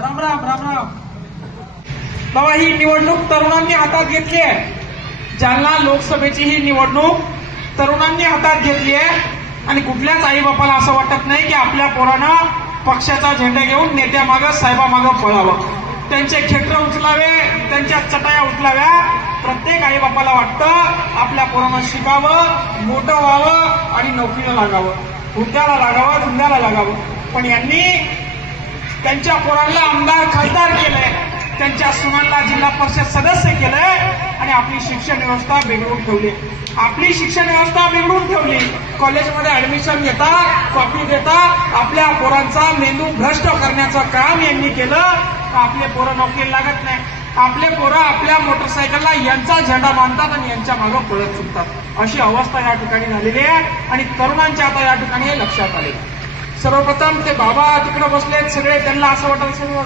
राम राम राम राम. बाबा ही निवडणूक तरुणांनी हातात घेतली आहे. जालना लोकसभेची ही निवडणूक तरुणांनी हातात घेतली आहे. आणि कुठल्याच आई बापाला असं वाटत नाही की आपल्या पोरानं पक्षाचा झेंडा घेऊन नेत्यामागं साहेबामागं पळावं. त्यांचे क्षेत्र उचलावे त्यांच्या चटाया उचलाव्या. प्रत्येक आई बापाला वाटतं आपल्या पोरानं शिकावं मोठं व्हावं आणि नोकरीला लागावं. हुद्द्याला लागावं धंद्याला लागावं. पण यांनी त्यांच्या पोरांना आमदार खासदार केलंय. त्यांच्या सुनांना जिल्हा परिषद सदस्य केलंय. आणि आपली शिक्षण व्यवस्था बिघडून ठेवली. आपली शिक्षण व्यवस्था बिघडून ठेवली. कॉलेजमध्ये ऍडमिशन घेता कॉपी देता आपल्या पोरांचा मेंदू भ्रष्ट करण्याचं काम यांनी केलं. तर आपले पोरं नोकरी लागत नाही. आपले पोरं आपल्या मोटरसायकलला यांचा झेंडा बांधतात आणि यांच्या मागं पळत सुटतात. अशी अवस्था या ठिकाणी झालेली आहे. आणि तरुणांच्या आता या ठिकाणी हे लक्षात आले. सर्वप्रथम ते बाबा तिकडे बसलेत सगळे त्यांना असं वाटत असं